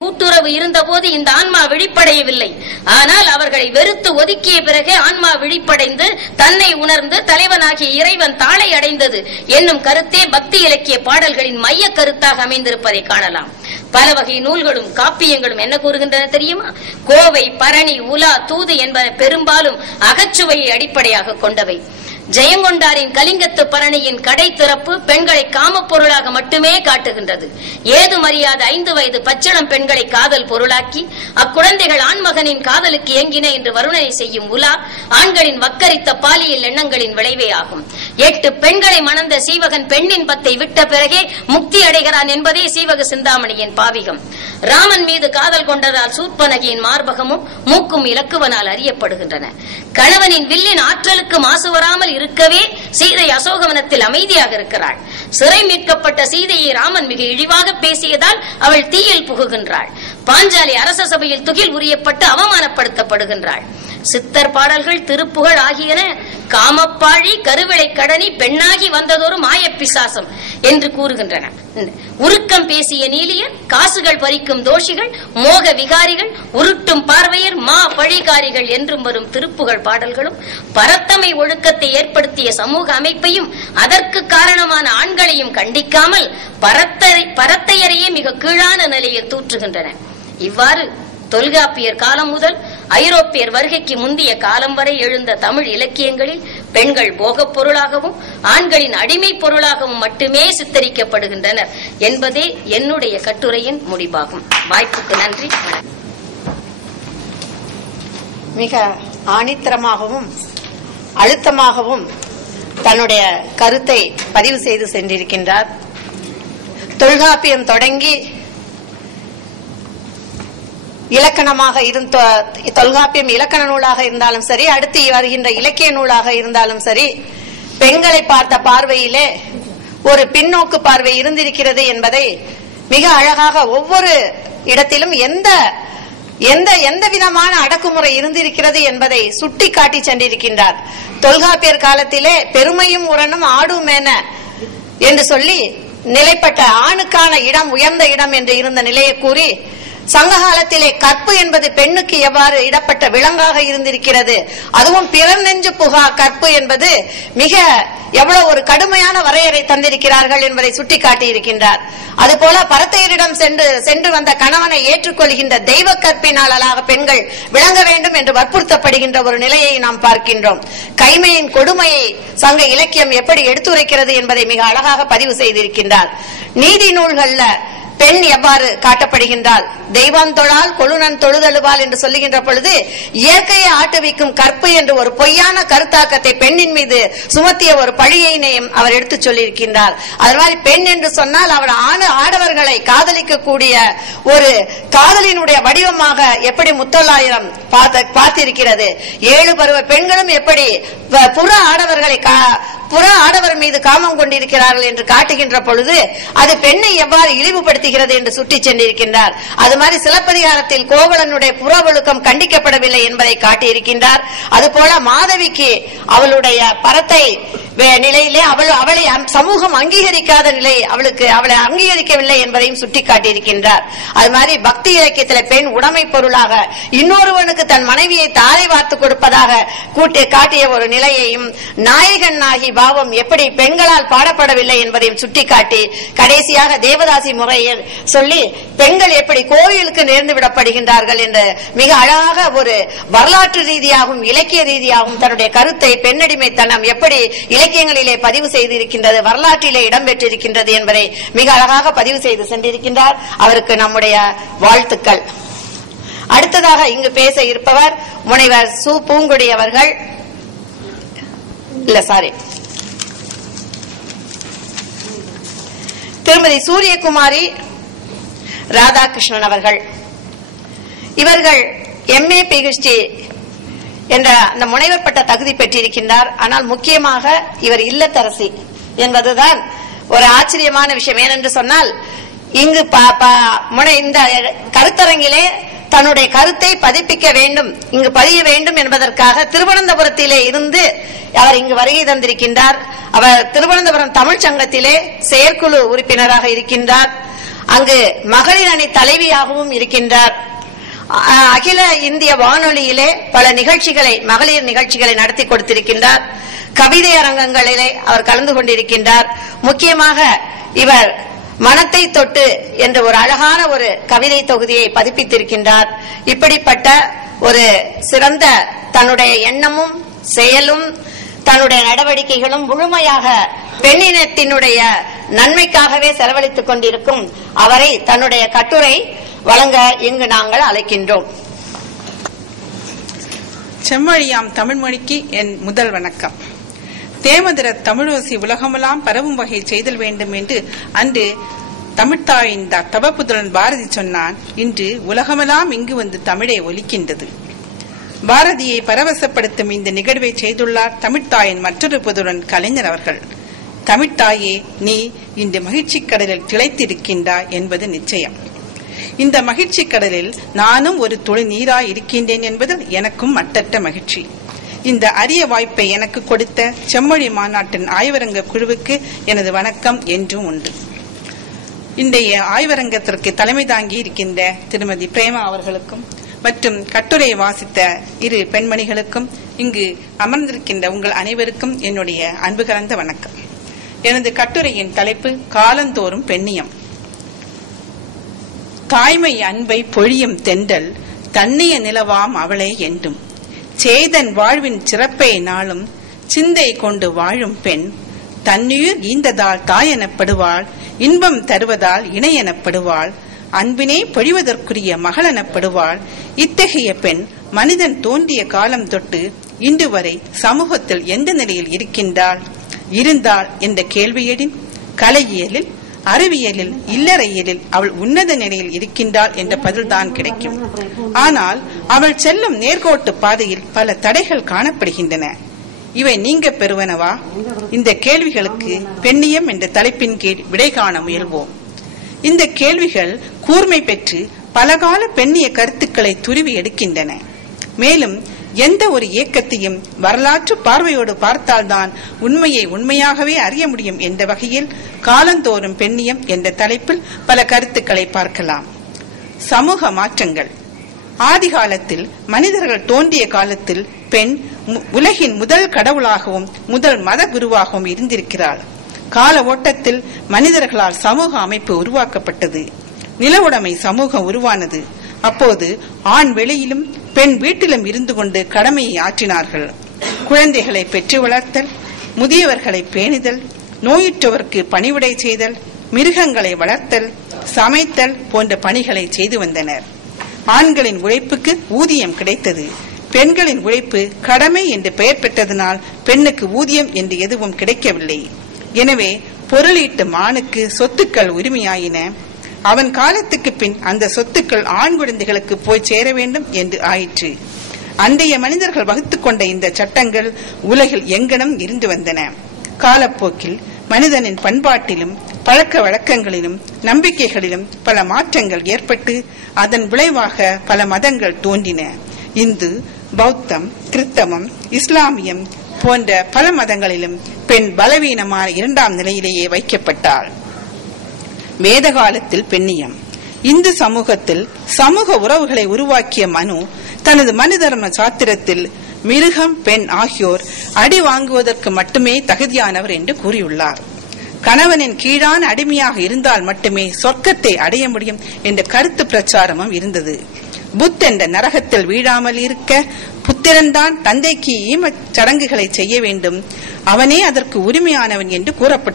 கூட்டுறவு இருந்தபோது இந்த ஆன்மா விழிப்படையவில்லை. ஆனால் அவர்களை வெறுத்து ஒதுக்கிய பிறகு ஆன்மா விழிப்படைந்து தன்னை உணர்ந்து தலைவனாகிய இறைவன் தாளை அடைந்தது என்னும் கருத்தே பக்தி இலக்கிய பாடல்களின் மைய கருத்தாக அமைந்திருப்பதை காணலாம். பல வகை நூல்களும் காப்பியங்களும் என்ன கூறுகின்றன தெரியுமா? கோவை, பரணி, உலா, தூது என்பன பெரும்பாலும் அகச்சுவையை அடிப்படையாக கொண்டவை. ஜெயங்கொண்டாரின் கலிங்கத்து பரணியின் கடை திறப்பு பெண்களை காமப் பொருளாக மட்டுமே காட்டுகின்றது. ஏது மரியாத 5 வயது பச்சிளம் பெண்களை காதல் பொருளாக்கி அக்குழந்தைகள் ஆண்மகனின் காதலுக்கு ஏங்கின என்று வருணனை செய்யும் உலா ஆண்களின் வக்கரித்த பாலியல் எண்ணங்களின் விளைவே ஆகும். 8 பெண்களை மணந்த சீவகன் பெண்ணின் பத்தை விட்ட பிறகே முக்தி அடைகிறான் என்பதே சீவக சிந்தாமணியின் பாவிகம். ராமன் மீது காதல் கொண்டதால் சூர்பனகியின் மார்பகமும் மூக்கும் இலக்குவனால் அறியப்படுகின்றன. கணவனின் வில்லின் ஆற்றலுக்கு மாசு வராமல் இருக்கவே சீதை அசோகவனத்தில் அமைதியாக இருக்கிறாள். சிறை மீட்கப்பட்ட சீதையை ராமன் மிக இழிவாக பேசியதால் அவள் தீயில் புகுகின்றாள். பாஞ்சாலி அரச சபையில் துகில் உரியப்பட்டு அவமானப்படுத்தப்படுகின்றாள். சித்தர் பாடல்கள், திருப்புகழ் ஆகியன காமப்பாழி, கருவிளை கடனி, பெண்ணாகி வந்ததொரு மாயப்பிசாசம் என்று கூறுகின்றன. உருக்கம் பேசிய நீலியன், காசுகள் பறிக்கும் தோஷிகள், மோக விகாரிகள், உருட்டும் பார்வையர், மா பழிகாரிகள் என்றும் வரும் திருப்புகழ் பாடல்களும் பரத்தமை ஒழுக்கத்தை ஏற்படுத்திய சமூக அமைப்பையும் அதற்கு காரணமான ஆண்களையும் கண்டிக்காமல் பரத்தையரையே மிக கீழான நிலையில் தூற்றுகின்றன. இவ்வாறு தொல்காப்பியர் காலம் முதல் ஐரோப்பியர் வருகைக்கு முந்திய காலம் வரை எழுந்த தமிழ் இலக்கியங்களில் பெண்கள் போகப் பொருளாகவும் ஆண்களின் அடிமை பொருளாகவும் மட்டுமே சித்தரிக்கப்படுகின்றனர் என்பதே என்னுடைய கட்டுரையின் முடிவாகும். வாய்ப்புக்கு நன்றி. மிக ஆணித்தரமாகவும் அழுத்தமாகவும் தன்னுடைய கருத்தை பதிவு செய்து சென்றிருக்கின்றார். தொல்காப்பியம் தொடங்கி இலக்கணமாக தொல்காப்பியம் இலக்கண நூலாக இருந்தாலும் சரி, அடுத்து வருகின்ற இலக்கிய நூலாக இருந்தாலும் சரி, பெண்களை பார்த்த பார்வையிலே ஒரு பின்னோக்கு பார்வை இருந்திருக்கிறது என்பதை மிக அழகாக ஒவ்வொரு இடத்திலும் எந்த எந்த எந்த விதமான அடக்குமுறை இருந்திருக்கிறது என்பதை சுட்டி காட்டி சென்றிருக்கின்றார். தொல்காப்பியர் காலத்திலே பெருமையும் உரனும் ஆடுமேன என்று சொல்லி நிலைப்பட்ட ஆணுக்கான இடம் உயர்ந்த இடம் என்று இருந்த நிலையை கூறி, சங்க காலத்திலே கற்பு என்பது பெண்ணுக்கு எவ்வாறு இடப்பட்ட விலங்காக இருந்திருக்கிறது, அதுவும் பிறர் நெஞ்சு புகா கற்பு என்பது மிக எவ்வளவு ஒரு கடுமையான வரையறை தந்திருக்கிறார்கள் என்பதை சுட்டிக்காட்டி இருக்கின்றார். அதுபோல பரத்தையரிடம் சென்று வந்த கணவனை ஏற்றுக்கொள்கின்ற தெய்வ கற்பினாளாக பெண்கள் விளங்க வேண்டும் என்று வற்புறுத்தப்படுகின்ற ஒரு நிலையை நாம் பார்க்கின்றோம். கைமையின் கொடுமையை சங்க இலக்கியம் எப்படி எடுத்துரைக்கிறது என்பதை மிக அழகாக பதிவு செய்திருக்கின்றார். நீதி நூல்கள்ல பெண் எவ்வாறு காட்டப்படுகின்றால், தெய்வம் தொழால் கொழுநன் தொழுதழுவாள் என்று சொல்லுகின்ற பொழுது இயற்கையை ஆட்டுவிக்கும் கற்பு என்று ஒரு பொய்யான கருத்தாக்கத்தை பெண்ணின் மீது சுமத்திய ஒரு பழியினையும் அவர் எடுத்து சொல்லியிருக்கின்றார். அது மாதிரி பெண் என்று சொன்னால் அவள் ஆடவர்களை காதலிக்கக்கூடிய ஒரு காதலினுடைய வடிவமாக எப்படி முத்தொள்ளாயிரம் பார்த்திருக்கிறது. 7 பருவ பெண்களும் எப்படி புற ஆடவர் மீது காமம் கொண்டிருக்கிறார்கள் என்று காட்டுகின்ற பொழுது அது பெண்ணை எவ்வாறு இழிவுபடுத்துகிறது என்று சுட்டி சென்றிருக்கின்றார். அது மாதிரி சிலப்பதிகாரத்தில் கோவலனுடைய புற ஒழுக்கம் கண்டிக்கப்படவில்லை என்பதை காட்டியிருக்கின்றார். அதுபோல மாதவிக்கு அவளுடைய பரத்தை நிலையிலே அவளை சமூகம் அங்கீகரிக்காத நிலை, அவளை அங்கீகரிக்கவில்லை என்பதையும் சுட்டிக்காட்டியிருக்கின்றார். அது மாதிரி பக்தி இலக்கியத்தில் பெண் உடைமை பொருளாக இன்னொருவனுக்கு தன் மனைவியை தாரை வார்த்து கொடுப்பதாக காட்டிய ஒரு நிலையையும், நாயகன் ஆகி பாவம் எப்படி பெண்களால் பாடப்படவில்லை என்பதையும் சுட்டிக்காட்டி கடைசியாக தேவதாசி முறையில் சொல்லி பெண்கள் எப்படி கோயிலுக்கு நேர்ந்து விடப்படுகின்றார்கள் என்று மிக அழகாக ஒரு வரலாற்று ரீதியாகவும் இலக்கிய ரீதியாகவும் தன்னுடைய கருத்தை பெண்ணடிமைத்தனம் எப்படி இலக்கியங்களிலே பதிவு செய்திருக்கின்றது, வரலாற்றிலே இடம்பெற்றிருக்கின்றது என்பதை மிக அழகாக பதிவு செய்து சென்றிருக்கின்றார். அவருக்கு நம்முடைய வாழ்த்துக்கள். அடுத்ததாக இங்கு பேச இருப்பவர் முனைவர் சு. பூங்குடி அவர்கள். திருமதி சூரியகுமாரி ராதாகிருஷ்ணன் அவர்கள். இவர்கள் MA PhD என்ற அந்த முனைவர் பட்ட தகுதி பெற்றிருக்கின்றார். ஆனால் முக்கியமாக இவர் இல்லத்தரசி என்பதுதான் ஒரு ஆச்சரியமான விஷயம். ஏனென்று சொன்னால் இங்கு இந்த கருத்தரங்கிலே தன்னுடைய கருத்தை பதிப்பிக்க வேண்டும், இங்கு பதிய வேண்டும் என்பதற்காக திருவனந்தபுரத்திலே இருந்து அவர் இங்கு வருகை தந்திருக்கின்றார். அவர் திருவனந்தபுரம் தமிழ் சங்கத்திலே செயற்குழு உறுப்பினராக இருக்கின்றார். அங்கு மகளிர் அணி தலைவியாகவும் இருக்கின்றார். அகில இந்திய வானொலியிலே பல நிகழ்ச்சிகளை, மகளிர் நிகழ்ச்சிகளை நடத்தி கொடுத்திருக்கின்றார். கவிதை அரங்கங்களிலே அவர் கலந்து கொண்டிருக்கின்றார். முக்கியமாக இவர் மனத்தை தொட்டு என்ற ஒரு அழகான ஒரு கவிதை தொகுதியை பதிப்பித்திருக்கின்றார். இப்படிப்பட்ட ஒரு சிறந்த தன்னுடைய எண்ணமும் செயலும் தன்னுடைய நடவடிக்கைகளும் முழுமையாக பெண்ணினத்தினுடைய நன்மைக்காகவே செலவழித்துக் கொண்டிருக்கும் அவரை தன்னுடைய கட்டுரை வழங்க இங்கு நாங்கள் அழைக்கின்றோம். செம்மொழியாம் தமிழ்மொழிக்கு என் முதல் வணக்கம். தேமதுர தமிழோசி உலகமெல்லாம் பரவும் வகை செய்தல் வேண்டும் என்று அன்று தமிழ்த்தாயின் தவப்புதலன் பாரதி சொன்னான். இன்று உலகமெல்லாம் இங்கு வந்து தமிழை ஒலிக்கின்றது. பாரதியை பரவசப்படுத்தும் இந்த நிகழ்வை செய்துள்ளார் தமிழ்த்தாயின் மற்றொரு புதல்வன் கலைஞர் அவர்கள். தமிழ்த்தாயே, நீ இந்த மகிழ்ச்சி கடலில் திளைத்திருக்கின்றாய் என்பது நிச்சயம். இந்த மகிழ்ச்சி கடலில் நானும் ஒரு துளி நீராய் இருக்கின்றேன் என்பதில் எனக்கும் மட்டற்ற மகிழ்ச்சி. இந்த அரிய வாய்ப்பை எனக்கு கொடுத்த செம்மொழி மாநாட்டின் ஆய்வரங்க குழுவுக்கு எனது வணக்கம் என்றும் உண்டு. இன்றைய ஆய்வரங்கத்திற்கு தலைமை தாங்கி இருக்கின்ற திருமதி பிரேமா அவர்களுக்கும் மற்றும் கட்டுரை வாசித்த இரு பெண்மணிகளுக்கும் இங்கு அமர்ந்திருக்கின்ற உங்கள் அனைவருக்கும் என்னுடைய அன்பு கலந்த வணக்கம். எனது கட்டுரையின் தலைப்பு காலந்தோறும் பெண்ணியம். தாய்மை அன்பை பொழியும் தென்றல் தன்னிய நிலவாம் அவளே என்றும் சேதன் வாழ்வின் சிறப்பை நாளும் சிந்தை கொண்டு வாழும் பெண் தன்னுயிர் ஈந்ததால் தாய் எனப்படுவாள், இன்பம் தருவதால் இணை எனப்படுவாள், அன்பினை பொழிவதற்குரிய மகள் எனப்படுவாள். இத்தகைய பெண் மனிதன் தோன்றிய காலம் தொட்டு இன்று வரை சமூகத்தில் எந்த நிலையில் இருக்கின்றாள், இருந்தாள் என்ற கேள்வியடின் கலையியலில், அறிவியலில், இல்லறையியலில் அவள் உன்னத நிலையில் இருக்கின்றாள் என்ற பதில்தான் கிடைக்கும். ஆனால் அவள் செல்லும் நேர்கோட்டு பாதையில் பல தடைகள் காணப்படுகின்றன. இவை நீங்க பெறுவனவா? இந்த கேள்விகளுக்கு பெண்ணியம் என்ற தலைப்பின் கீழ் விடை காண முயல்வோம். இந்த கேள்விகள் கூர்மை பெற்று பலகால பெண்ணிய கருத்துக்களை துருவி எடுக்கின்றன. மேலும் எந்த ஒரு இயக்கத்தையும் வரலாற்று பார்வையோடு பார்த்தால்தான் உண்மையை உண்மையாகவே அறிய முடியும் என்ற வகையில் காலந்தோறும் பெண்ணியம் என்ற தலைப்பில் பல கருத்துக்களை பார்க்கலாம். சமூக மாற்றங்கள். ஆதி காலத்தில் மனிதர்கள் தோன்றிய காலத்தில் பெண் உலகின் முதல் கடவுளாகவும் முதல் மத குருவாகவும் இருந்திருக்கிறாள். கால ஓட்டத்தில் மனிதர்களால் சமூக அமைப்பு உருவாக்கப்பட்டது. நில உடைமை சமூகம் உருவானது. அப்போது ஆண் வெளியிலும் பெண் வீட்டிலும் இருந்து கொண்டு கடமையை ஆற்றினார்கள். குழந்தைகளை பெற்று வளர்த்தல், முதியவர்களை பேணுதல், நோயுற்றவருக்கு பணிவிடை செய்தல், மிருகங்களை வளர்த்தல், சமைத்தல் போன்ற பணிகளை செய்து வந்தனர். ஆண்களின் உழைப்புக்கு ஊதியம் கிடைத்தது. பெண்களின் உழைப்பு கடமை என்று பெயர் பெற்றதனால் பெண்ணுக்கு ஊதியம் என்று எதுவும் கிடைக்கவில்லை. எனவே பொருளீட்டும் ஆணுக்கு சொத்துக்கள் உரிமையாயின. அவன் காலத்துக்கு பின் அந்த சொத்துக்கள் ஆண் குழந்தைகளுக்கு போய் சேர வேண்டும் என்று ஆயிற்று. அன்றைய மனிதர்கள் வகுத்துக் கொண்ட இந்த சட்டங்கள் உலகில் எங்கனம் இருந்து வந்தன. காலப்போக்கில் மனிதனின் பண்பாட்டிலும் பழக்க வழக்கங்களிலும் நம்பிக்கைகளிலும் பல மாற்றங்கள் ஏற்பட்டு அதன் விளைவாக பல மதங்கள் தோன்றின. இந்து, பௌத்தம், கிறிஸ்தவம், இஸ்லாமியம் போன்ற பல மதங்களிலும் பெண் பலவீனமான இரண்டாம் நிலையிலேயே வைக்கப்பட்டாள். வேத காலத்தில் பெண்ணியம். இந்து சமூகத்தில் சமூக உறவுகளை உருவாக்கிய மனு தனது மனு தர்ம சாத்திரத்தில் மிருகம், பெண் ஆகியோர் அடி வாங்குவதற்கு மட்டுமே தகுதியானவர் என்று கூறியுள்ளார். கணவனின் கீழான அடிமையாக இருந்தால் மட்டுமே சொர்க்கத்தை அடைய முடியும் என்ற கருத்து பிரச்சாரமும் இருந்தது. புத் என்ற நரகத்தில் வீழாமல் இருக்க புத்திரன்தான் தந்தைக்கு ஈமச் சடங்குகளை செய்ய வேண்டும், அவனே அதற்கு உரிமையானவன் என்று கூறப்பட்டு